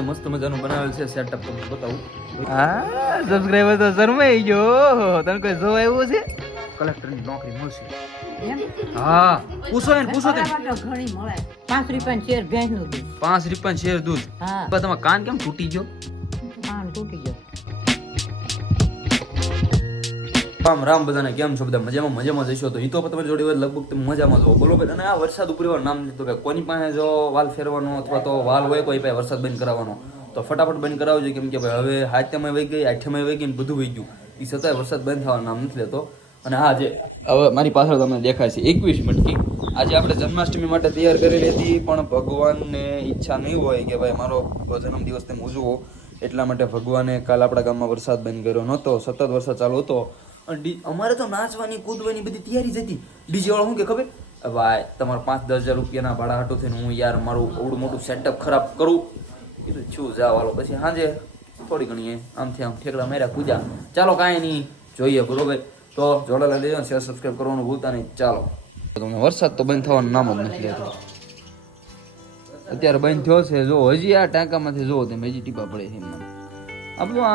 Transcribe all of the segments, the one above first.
મસ્ત મજાનું બનાવેલ છે સેટઅપ, તમને બતાવું. હા, સબસ્ક્રાઇબર તો શરમાઈ ગયો. તને કોઈ જોવા આવ્યું છે? કલેક્ટરની નોકરી મળશે. એમ? હા, પૂછો એને, પૂછો તેને. ઘણી મળે. 5 રૂપિયાનું શેર ભેંસનું દૂધ. 5 રૂપિયા શેર દૂધ. હા. પણ તમારો કાન કેમ તૂટી ગયો? કાન તૂટી ગયો. રામ બધાને કેમ છો? બધા મજામાં જઈશો તો હિતો તમારી જોડે હોય લગભગ તમે મજામાં જો બોલો ભાઈ. અને આ વરસાદ ઉપર નામ લીધું ભાઈ, કોની પાસે જો વાલ ફેરવાનો અથવા તો વાલ હોય કોઈ પાસે વરસાદ બંધ કરાવવાનો તો ફટાફટ બંધ કરાવજો, કેમ કે ભાઈ હવે હાથમાં વહી ગઈ, આઠમાં વહી ગઈ ને બધું વહી ગયું. એ છતાંય વરસાદ બંધ થવાનું નામ નથી લેતો. અને હા, જે હવે મારી પાછળ તમને દેખાય છે 21 મટકી. આજે આપણે જન્માષ્ટમી માટે તૈયાર કરેલી હતી, પણ ભગવાનને ઈચ્છા નહીં હોય કે ભાઈ મારો જન્મદિવસ તમે ઉજવો, એટલા માટે ભગવાને કાલ આપણા ગામમાં વરસાદ બંધ કર્યો નહોતો, સતત વરસાદ ચાલુ હતો. અને અમારે તો નાચવાની કૂદવાની બધી તૈયારી જ હતી. ડીજે વાળો શું કે ખબર, ભાઈ તમારે 5-10 હજાર રૂપિયાના ભાડા હાટું થઈને હું યાર મારું અવડું મોટું સેટઅપ ખરાબ કરું. કીધું છું જાવ હાલો. પછી સાંજે થોડી ઘણી આમથી આમ ઠેકડા માર્યા, પૂજા. ચાલો કાંઈ નહીં, જોઈએ બરોબર. તો જોડાયેલા લેજો, શેર સબસ્ક્રાઈબ કરવાનું ભૂલતા નહીં. ચાલો. તમને વરસાદ તો બંધ થવાનું નામ જ નથી લેતો. અત્યારે બંધ થયો છે, જો હજી આ ટાંકામાંથી જોવો તમે, હજી ટીપા પડે છે એમના. આપણું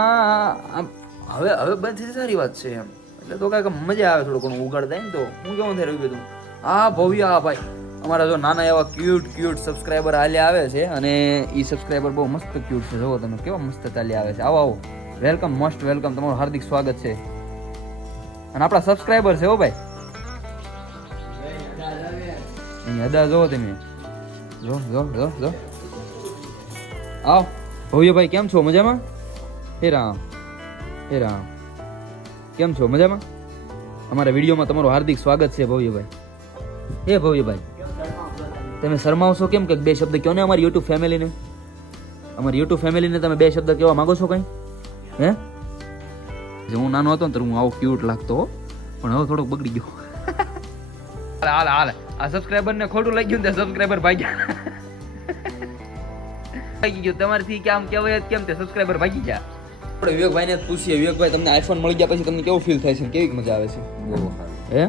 હવે બંધ થઈ સારી વાત છે એમ. એટલે તો કાંઈક મજા આવે, થોડું ઘણું ઉગાડતા ને તો હું કેવું થઈ રહ્યું બધું. હા ભવ્ય, હા ભાઈ, અમારા જો નાના એવા ક્યુટ સબસ્ક્રાઈબર હાલ્યા આવે છે, અને એ સબસ્ક્રાઈબર બહુ મસ્ત ક્યુટ છે. જુઓ તમે કેવા મસ્ત ચાલ્યા આવે છે. આવો વેલકમ, મોસ્ટ વેલકમ, તમારું હાર્દિક સ્વાગત છે. અને આપણા સબસ્ક્રાઈબર છે હો ભાઈ. અદા જો તમે, જો આવો ભવ્ય ભાઈ, કેમ છો? મજામાં? હે રામ કેમ છો? મજામાં? અમારા વિડીયોમાં તમારું હાર્દિક સ્વાગત છે ભવ્યભાઈ. હે ભવ્યભાઈ, તમે શરમાવશો કેમ? કે 2 શબ્દ કહો ને અમારી યુટ્યુબ ફેમિલીને. અમારી યુટ્યુબ ફેમિલીને તમે 2 શબ્દ કહેવા માંગો છો કંઈ? હે, હું નાનો હતો ને તો હું આવો ક્યુટ લાગતો, પણ હવે થોડોક બગડી ગયો. હાલ આ સબસ્ક્રાઈબરને ખોટું લાગ્યું ને, સબસ્ક્રાઈબર ભાગ્યા. ભાગી ગયો તમારથી કેમ કહેવાય, કેમ તે સબસ્ક્રાઈબર ભાગી ગયા. આપણે વિવેકભાઈને જ પૂછીએ. વિવેકભાઈ, તમને આઈફોન મળી ગયા પછી તમને કેવું ફીલ થાય છે, કેવી મજા આવે છે? હે,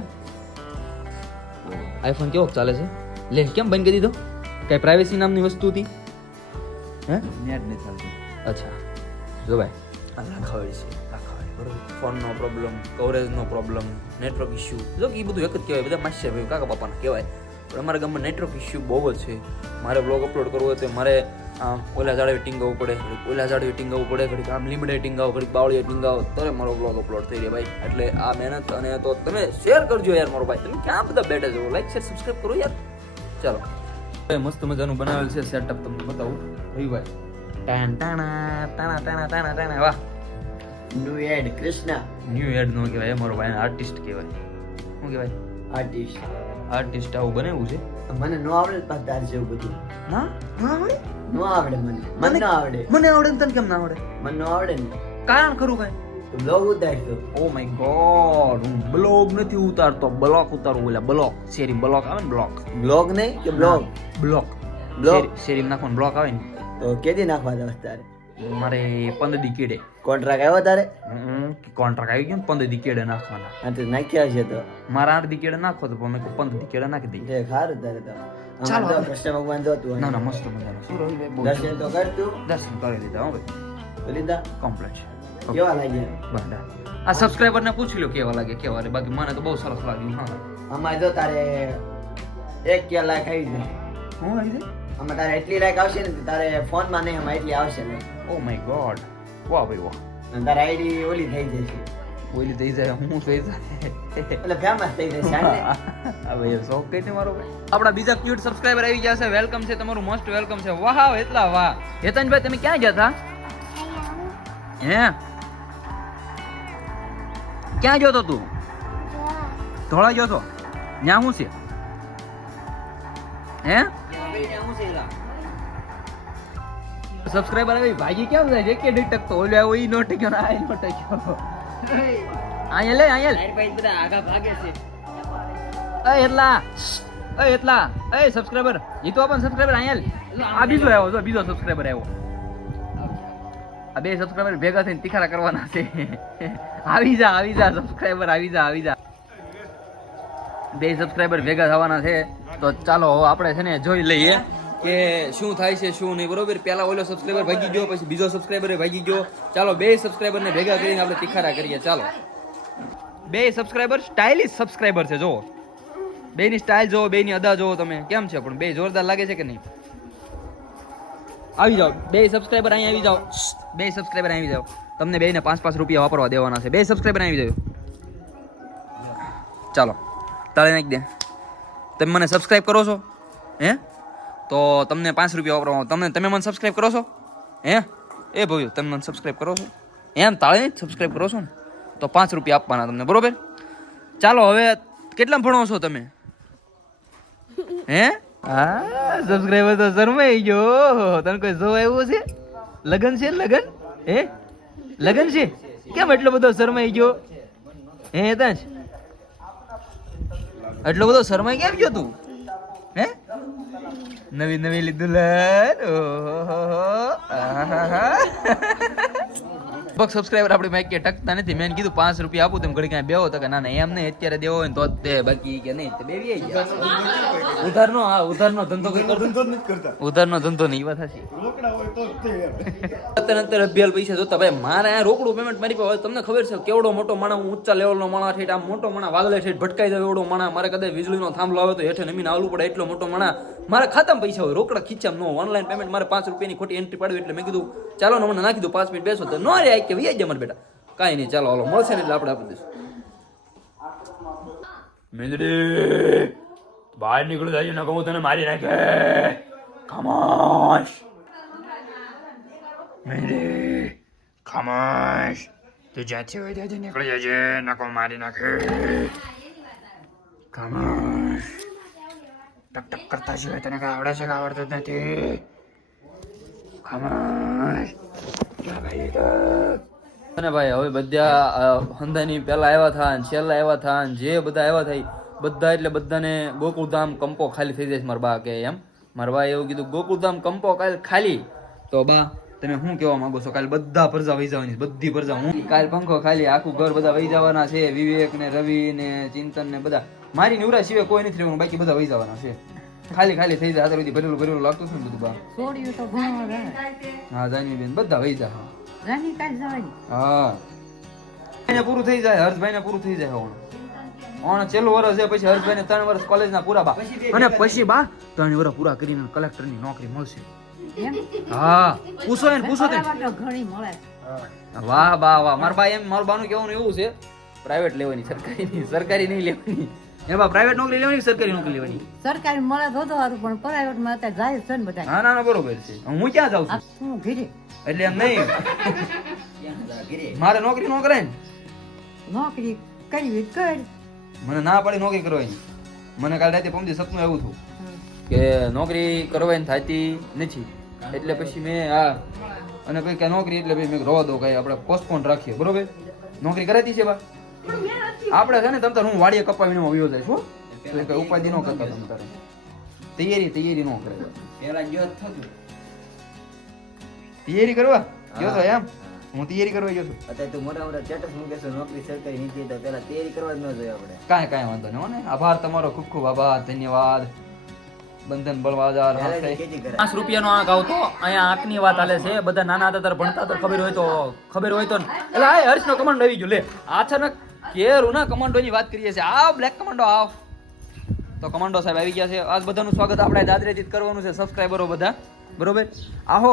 આઈફોન કેવો ચાલે છે? લે, કેમ બંધ કરી દીધો? કઈ પ્રાઇવેસી નામની વસ્તુ હતી? હે, નેટ નહીં ચાલતું. અચ્છા, જો ભાઈ આ લાખાવાળી છે, લાખાવાળી બરોબર. ફોનનો પ્રોબ્લેમ, કવરેજનો પ્રોબ્લેમ, નેટવર્ક ઇસ્યુ, જો કે એ બધું એક જ કહેવાય, બધા માસ્ટર ભાઈ કાકા બાપાને કહેવાય. પણ અમારા ગામમાં નેટવર્ક ઇસ્યુ બહુ જ છે. મારે બ્લોગ અપલોડ કરવો હોય તો મારે ઓલા ઝાડે ટીંગાવવું પડે, ઓલા ઝાડે ટીંગાવવું પડે, ઘડીક આમ લીમડે ટીંગાવો, ઘડીક બાવળીએ ટીંગાવો, ત્યારે મારો બ્લોગ અપલોડ થઈ જાય ભાઈ. એટલે આ મહેનત. અને તો તમે શેર કરજો યાર મારો ભાઈ, તમે ક્યાં બધા બેઠા છો? લાઈક શેર સબસ્ક્રાઈબ કરો યાર. ચાલો, મસ્ત મજાનું બનાવેલ છે સેટઅપ, તમને બતાવું. ભાઈ ટાણા વાહ. New ad Krishna. New ad નો કહેવાય, મારો ભાઈ આર્ટિસ્ટ કહેવાય. શું કહેવાય? આર્ટિસ્ટ. આવું બનાવ્યું છે. મને નો આવડે તાર જેવું બધું. ના આવડે? નો આવડે મને નો આવડે. મને આવડે ને તને કેમ ના આવડે? મને નો આવડે ને. કારણ ખરું ભાઈ. તો બ્લોગ ઉતારતો. ઓ માય ગોડ, હું બ્લોગ નથી ઉતારતો, બ્લોક ઉતારું. ઓલા બ્લોક શેરી બ્લોક આવે ને, બ્લોગ નહીં કે બ્લોગ? બ્લોક શેરી નાખવાનું બ્લોક આવે ને. તો કેદી નાખવા દે તારે? મારે 15 દી કેડે કોન્ટ્રાક્ટ આવ્યો તારે? કોન્ટ્રાક્ટ આવી ગયો ને, 15 દી કેડે નાખવાના. હા તો નાખ્યા છે તો મારા 8 દી કેડે નાખો તો મેં 15 દી કેડે નાખી દઈ. જે ખારું તારે તો. ચાલો ચાલો કૃષ્ણ ભગવાન તો તું. ના મસ્ત મજાનું. શું રહ્યું ભાઈ? દર્શન તો કર તું. દર્શન કરી લીધા હો ભાઈ, તો લીધા. કમ્પ્લીટ. કેવા લાગ્યા? બરાબર. આ સબસ્ક્રાઇબર ને પૂછી લો કેવા લાગે, કેવા લાગે. બાકી મને તો બહુ સરસ લાગ્યું. હા, અમારે જો તારે 1 લાખ આવી જાય. હું આવી જાય? આમાં તારે એટલી લાઈક આવશે ને તારે ફોન માં નહીં, આમાં એટલી આવશે ને. ઓ માય ગોડ, વાહ ભાઈ વાહ. અને તારી આઈડી ઓલી થઈ જશે, બોલી થઈ જાય, હું થઈ જાય, એટલે ફેમસ થઈ જશે. આ ભાઈ શોખ કઈ ને મારો ભાઈ. આપણા બીજા ક્યુટ સબસ્ક્રાઇબર આવી ગયા છે. વેલકમ છે તમારું, મોસ્ટ વેલકમ છે. વાહ એટલા વાહ. હેતનભાઈ તમે ક્યાં ગયા હતા? હે, ક્યાં ગયો તો તું? ધોળા ગયો તો? ન્યા શું છે? હે, સબસ્ક્રાઇબર આવી ભાજી કેમ જાય છે? કે ડિટેક્ટ તો ઓલો આવ્યો ઈ નો ટક્યો ને આ નો ટક્યો. આયે લે આયે બધા આગા ભાગે છે. એટલા સબસ્ક્રાઇબર ઈ તો આપણ સબસ્ક્રાઇબર આયે. આ બીજો આવ્યો, જો બીજો સબસ્ક્રાઇબર આવ્યો. આ 2 સબસ્ક્રાઇબર ભેગા થઈને તિખારા કરવાના છે. આવી જા સબસ્ક્રાઇબર, આવી જા. 2 સબસ્ક્રાઇબર ભેગા થવાના છે. તો ચાલો આપણે છે ને જોઈ લઈએ કે શું થાય છે શું નહીં, બરોબર. પેલા ઓલો સબસ્ક્રાઈબર ભાગી ગયો, પછી બીજો સબસ્ક્રાઈબર ભાગી ગયો. ચાલો બે સબસ્ક્રાઈબર ને ભેગા કરીને આપણે તિખારા કરીએ. ચાલો બે સબસ્ક્રાઈબર સ્ટાઇલિશ સબસ્ક્રાઈબર છે, જો બેની સ્ટાઇલ જોવો, બેની અદા જોવો તમે કેમ છે, પણ બે જોરદાર લાગે છે કે નહીં? આવી જાઓ બે સબસ્ક્રાઈબર અહીં આવી જાઓ. બે સબસ્ક્રાઈબર આવી જાઓ. તમને બેને 5-5 રૂપિયા વાપરવા દેવાના છે. બે સબસ્ક્રાઈબર આવી જાઓ. ચાલો તાળે નાખી દે. તમે મને સબસ્ક્રાઈબ કરો છો હે તો તમને 5 રૂપિયા વાપરવા. તમે મને સબસ્ક્રાઈબ કરો છો હે? એ ભાઈ તમે મને સબસ્ક્રાઈબ કરો છો એમ? તાળે સબસ્ક્રાઈબ કરો છો ને તો 5 રૂપિયા આપવાના તમને, બરોબર. ચાલો હવે કેટલા ભણો છો તમે હે? હા સબસ્ક્રાઈબર તો શરમાઈ ગયો. તને કોઈ જોવા આવ્યું છે? લગન છે? લગન હે? લગન છે? કેમ એટલો બધો શરમાઈ ગયો હે? તાજ એટલો બધો શરમાઈ કેમ ગયો તું હે? નવી નવી લીધું સબસ્ક્રાઈબર આપણી માઈક કે ટકતા નથી. મેં કીધું 5 રૂપિયા આપું તેમ ઘડી કાંઈ બેહો તો કે ના ના એમ નહીં, અત્યારે દેવો હોય ને તો જ દે, બાકી કે નહીં તો બેવી આવી ગયા. ઉધારનો ઉધારનો ધંધો કોઈ કરતા? ઉધારનો ધંધો નહીં, વાત સાચી. અત્યારે અભ્યાલ પૈસા જોતા ભાઈ મારે આ રોકડું પેમેન્ટ મારી પાસે. તમને ખબર છે કેવડો મોટો માણા, હું ઊંચા લેવલનો માણા ઠેઠ આમ મોટો માણા વાદળે ઠેઠ ભટકાઈ જાય એવડો માણા. મારે કદાચ વીજળીનો થાંભલો આવે તો હેઠે નમીને આવવું પડે એટલો મોટો માણા. મારા ખાતામાં પૈસા હોય, રોકડા ખીચામાં નો. ઓનલાઈન પેમેન્ટ મારે 5 રૂપિયાની ખોટી એન્ટ્રી પાડવી એટલે મેં કીધું ચાલો ને મને નાખી દો 5 મિનિટ બેસો તો નો રે કે વી જાય મારા બેટા. કાંઈ નહીં, ચાલો હાલો મળશે ને એટલે આપણે આપી દઈશું. મેંદડી બહાર નીકળી જાય ને કહું તને મારી નાખે. ખામોશ મેંદડી, ખામોશ. તું જ્યાંથી હોય ત્યાંથી નીકળી જજે, નકો મારી નાખે. ખામોશ. ટક ટક કરતા સિવાય તને કાંઈ આવડે છે કે આવડતું જ નથી? ખામોશ. અને ભાઈ હવે બધા હંધાની પહેલા આવ્યા હતા ને છેલ્લા આવ્યા હતા ને જે બધા આવ્યા થાય બધા એટલે બધાને ગોકુળધામ કંપો ખાલી થઈ જાય. મારા બા કે એમ, મારા બા એવું કીધું ગોકુળધામ કંપો કાલે ખાલી. તો બા તમે શું કહેવા માંગો છો? કાલે બધા પરજા વહી જવાની, બધી પરજા. હું કાલે પંખો ખાલી, આખું ઘર બધા વહી જવાના છે. વિવેક ને રવિ ને ચિંતન ને બધા, મારી નિવરા સિવાય કોઈ નથી રહેવાનું, બાકી બધા વહી જવાના છે. ખાલી ખાલી થઈ જાય. અત્યારે ભરેલું ભરેલું લાગતું છે ને બધું બા. હા જાની બેન બધા વહી જાય. હા એને પૂરું થઈ જાય, હર્ષભાઈ ને પૂરું થઈ જાય. ઓણ છેલ્લું વર્ષ છે, પછી હર્ષભાઈ ને 3 વર્ષ કોલેજ ના પૂરા બા. અને પછી બા 3 વર્ષ પૂરા કરીને કલેક્ટર ની નોકરી મળશે. હા પૂછો એને, પૂછો તે. વાહ વાહ વાહ. મારા બા એમ, મારું બાનું કહેવાનું એવું છે પ્રાઇવેટ લેવાની, સરકારી નહીં લેવાની. એમાં પ્રાઇવેટ નોકરી લેવાની, સરકારી નોકરી લેવાની. સરકારી મળે તો સારું, પણ પ્રાઇવેટ માં અત્યારે જાય છે ને બધા. હા ના ના બરોબર છે. હું ક્યાં જાઉં છું હું ઘીરે એટલે એમ નહીં, મારે નોકરી ન કરાય ને. નોકરી કરવી કર. મને ના પાડી નોકરી કરવાની. મને કાલે રાતે પમદી સપનું આવ્યું હતું કે નોકરી કરવાની થતી નથી, એટલે પછી મેં હા અને પછી કે નોકરી એટલે પછી મેં રવા દો, કઈ આપણે પોસ્ટપોન રાખીએ, બરોબર. નોકરી કરાતી છે બા આપણે છે ને. તમ તાર હું વાડીએ કપાવીને વયો જાય છું, એટલે કઈ ઉપાધિ ન કરતા. તમ તારે તૈયારી ન કરે. પેલા ગયો થતું તૈયારી કરવા ગયો તો એમ? હું તૈયારી કરવા ગયો છું. અત્યારે તું મોટા મોટા સ્ટેટસ મૂકે છે નોકરી સરકારી નથી, તો પેલા તૈયારી કરવા જ ન જોઈએ આપણે. કાંઈ વાંધો નહીં હો ને. આભાર તમારો, ખૂબ ખૂબ આભાર, ધન્યવાદ. બંધન બળવાદાર. 5 રૂપિયાનો આંક આવતો અહીંયા આંકની વાત હાલે છે. બધા નાના હતા ત્યારે ભણતા તો ખબર હોય તો એટલે આ હર્ષનો કમાન્ડો આવી ગયો. લે અચાનક કેરુના કમાન્ડોની વાત કરીએ છીએ. આ બ્લેક કમાન્ડો આવ તો કમાન્ડો સાહેબ આવી ગયા છે. આજ બધાનું સ્વાગત આપણે દાદરેથી જ કરવાનું છે, સબસ્ક્રાઈબરો બધા, બરોબર. આહો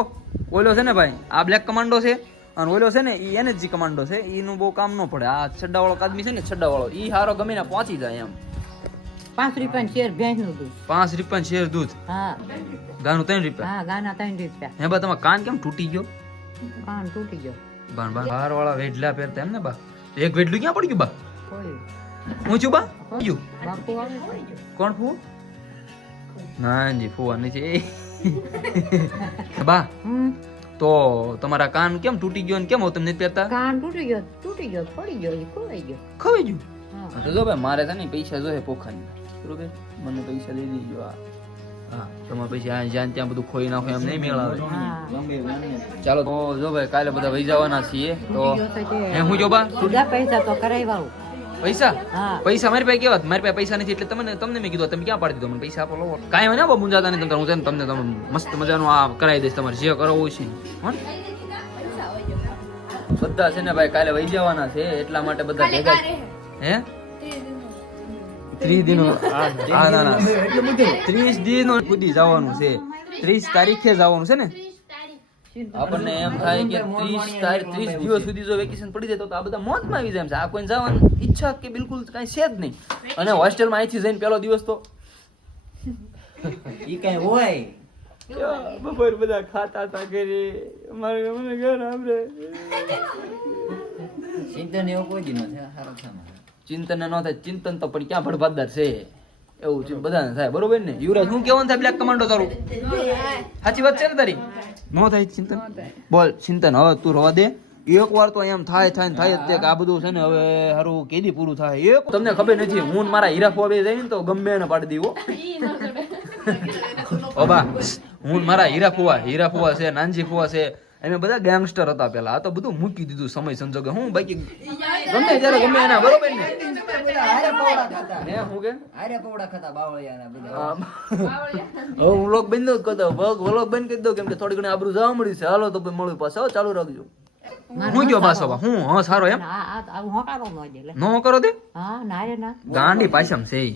ઓલો છે ને ભાઈ, આ બ્લેક કમાન્ડો છે અને ઓલો છે ને એ એનએસજી કમાન્ડો છે. એનું બહુ કામ ન પડે. આ છડ્ડાવાળો આદમી છે ને, છડ્ડાવાળો, એ હારો ગમીને પહોંચી જાય એમ. 5 રૂપિયા શેર ભેંસ નું દૂધ. 5 રૂપિયા શેર દૂધ. હા ગાનું 3 રૂપિયા. હા ગાના 3 રૂપિયા. હે બા તમારા કાન કેમ તૂટી ગયો? કાન તૂટી ગયો. બાર વાળા વેઢલા પહેરતા એમ ને બા? એક વેઢલું ક્યાં પડી ગયું બા? કોઈ ઊંચું બા ગયું. બાપુ આવે કોણ ફૂ? નાનજી ફૂવા નથી. બા તો તમારા કાન કેમ તૂટી ગયો ને કેમ તમે નથી પહેરતા? કાન તૂટી ગયો પડી ગયો ખોવાઈ ગયો. ખવાઈ ગયું. હા તો જો ભાઈ મારે છે ને પૈસા જોઈએ પોખાની, બરોબર. મને પૈસા દઈ દીજો. હા તમારે પૈસા જ્યાં ત્યાં બધું ખોઈ નાખો એમ નહીં મેળ આવે. હા ચાલો તો જો ભાઈ કાલે બધા વહી જવાના છીએ તો હે હું જો બા સીધા પૈસા તો કરાવ્યા પૈસા હા. પૈસા મારી પાસે કેવા મારી પાસે પૈસા નથી એટલે તમને મેં કીધું તમે ક્યાં પાડી દીધો મને પૈસા આપો લો કાંઈ મને બહુ મુંજાતા નહીં હું છે ને તમને તમે મસ્ત મજાનું આ કરાવી દઈશ તમારે જે કરવું છે હો ને? બધા છે ને ભાઈ કાલે વહી જવાના છે એટલા માટે બધા ભેગા હે 30 દિનો હા ના 30 દિનો સુધી જવાનું છે 30 તારીખે જવાનું છે ને આપણને એમ થાય કે 30 દિવસ સુધી જો વેકેશન પડી જાય તો આ બધા મોજમાં આવી જાય એમ છે આ કોઈ જવાની ઈચ્છા કે બિલકુલ કાંઈ છે જ નહીં અને હોસ્ટેલમાં અહીંથી જઈને પહેલો દિવસ તો ઈ કઈ હોય બપોર બધા ખાતા હતા ઘરે અમારે મને ઘર આમરે ચિંતન એવું કોઈ દી ન થાય સારું છે ચિંતન ન થાય ચિંતન તો પણ ક્યાં ભડભાદર છે એવું છે બધાને થાય બરોબર ને યુવરાજ હું કેવાનું થાય બ્લેક કમાન્ડો તારું સાચી વાત છે ને તારી નો થાય ચિંતન બોલ ચિંતન હવે તું રવા દે એક વાર તો એમ થાય જ તે કે આ બધું છે ને હવે હારું કેદી પૂરું થાય એક તમને ખબર નથી હું ને મારા હીરા ફોવા બે જઈને તો ગમે એને પાડી દીવો ઓબા હું ને મારા હીરા ફુવા છે નાનજી ફુવા છે અમે બધા ગેંગસ્ટર હતા પેલા આ તો બધું મૂકી દીધું સમય સંજોગે હું બાકી ગમે ત્યારે ગમે એના બરોબર ને હારે પૌડા ખાતા હે હું કે હારે પૌડા ખાતા બાવળિયાના બધા હવે હું લોક બંધ જ કરતો વ્લોગ બંધ કરી દઉં કેમ કે થોડી ઘણી આબરૂ જવા મળી છે હાલો તો પછી મળું પાછો ચાલુ રાખજો હું ગયો પાછો હું હા સારો એમ હું હોકારો ન દે લે. નો કરો દે હા ના રે ના ગાંડી પાછમ છે ઈ.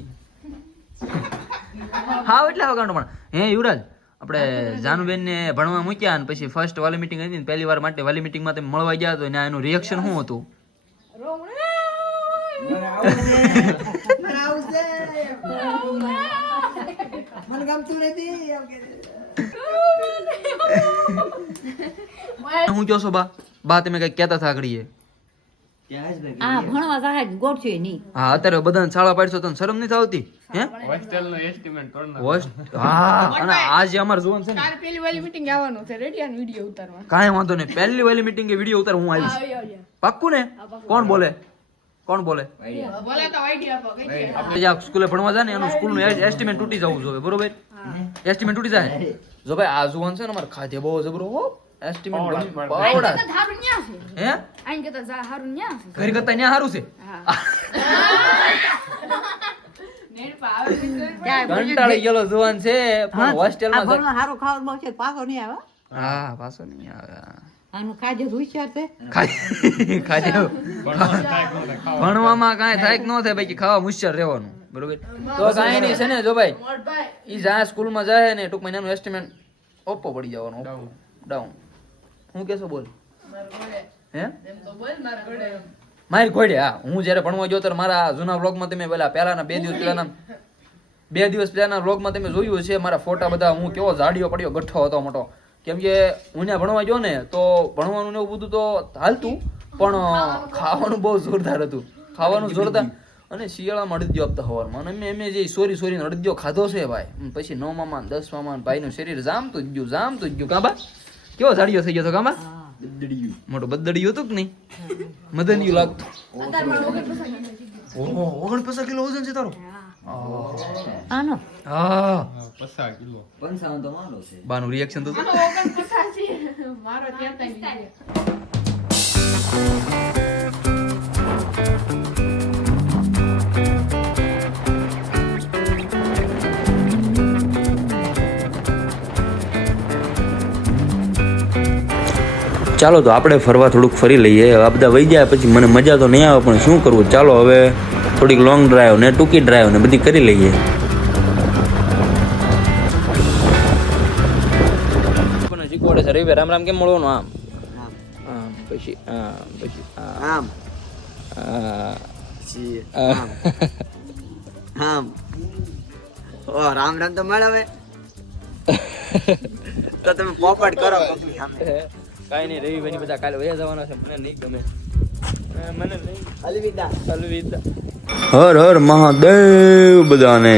હા એટલે હવે ગાંડો પણ હે યુવરાજ આપણે જાનુબેન ને ભણવા મૂક્યા અને પછી ફર્સ્ટ વાલી મીટિંગ હતી ને પહેલી વાર માટે વાલી મીટિંગ માં તમે મળવા ગયા તો એનું રિએક્શન શું હતું મને ગમતું નથી હું કહો છો બા તમે કઈ કહેતા હતા આગળીએ આ ભણવા જાય ગોઠવે નહીં હા અત્યારે બધાને શાળા પાડશો તો શરમ નથી આવતી હે હા અને આજે અમાર જોવાનું છે ને પેલી વાલી મીટિંગ આવવાનું છે રેડી આનો વિડિયો ઉતારવા કાંઈ વાંધો નહીં પહેલી વાલી મીટિંગ એ વિડીયો ઉતાર હું આવીશ પાક્કું ને કોણ બોલે બોલે તો આઈડિયા આપો કઈ આપણે જ્યાં સ્કૂલે ભણવા જાય ને એનું સ્કૂલનું એસ્ટિમેટ તૂટી જવું જોઈએ બરોબર એસ્ટિમેટ તૂટી જાય જો ભાઈ આ જોવાનું છે ને અમારે ખાધે બહુ જબરો હો એસ્ટિમેટ પાવડા હારું ન્યા છે હે આઈન કરતા જા હારું ન્યા છે ઘર કરતા ત્યાં સારું છે નેર પાવે કંટાળી ગયેલો જોવાન છે પણ હોસ્ટેલમાં ભણવા સારું ખાવાનું મળશે પાછો નહીં આવે હા પાછો નહીં આવે આનું કાજે હોશિયાર છે ખાધે ભણવામાં કાંઈ થાય કે ન થાય બાકી ખાવા મુશ્કેલ રહેવાનું બરોબર તો કાંઈ નહીં છે ને જો ભાઈ ઈ જ્યાં સ્કૂલમાં જાય ને ટૂંકમાં એનું એસ્ટિમેટ ઓપ્પો પડી જવાનું ડાઉન હું કેસો બોલ હે મારી ઘોડે હા હું જ્યારે ભણવા ગયો ત્યારે મારા જૂના વ્લોગમાં તમે પહેલાના 2 દિવસ પહેલાના વ્લોગમાં તમે જોયું છે મારા ફોટા બધા હું કેવો જાડિયો પડ્યો ગઠ્ઠો હતો મોટો કેમ કે હું ત્યાં ભણવા ગયો ને તો ભણવાનું ને એવું બધું તો હાલતું પણ ખાવાનું બહુ જોરદાર હતું ખાવાનું જોરદાર અને શિયાળામાં અડદિયો આપતા હવારમાં અને મેં જે સોરી અડદિયો ખાધો છે ભાઈ પછી 9માં 10માં ભાઈનું શરીર જામતું જ ગયું કાબા કેવો જાડિયો થઈ ગયો હતો કાબા મોટો બદડિયું હતું કે નહીં મદનિયું લાગતું ઓહો 49 કિલો વજન છે તારો આનો હા 55 તો માંડો છે બાનું રિએક્શન તો મારો ત્યાં ત્યાં ચાલો તો આપણે ફરવા થોડુંક ફરી લઈએ આ બધા વહી જાય પછી મને મજા તો નહીં આવે પણ શું કરવું ચાલો હવે થોડીક લોંગ ડ્રાઈવ ને ટૂંકી ડ્રાઈવ ને બધી કરી લઈએ શીખવાડે છે રવિ રામ રામ કેમ મળવાનું આમ પછી આમ આમ ઓ રામ રામ તો મળે તો તમે પોપટ કરો કાંઈ નહીં રવિભાઈ બધા કાલે વયા જવાના છે મને નહીં ગમે મને નહીં અલવિદા અલવિદા હર હર મહાદેવ બધાને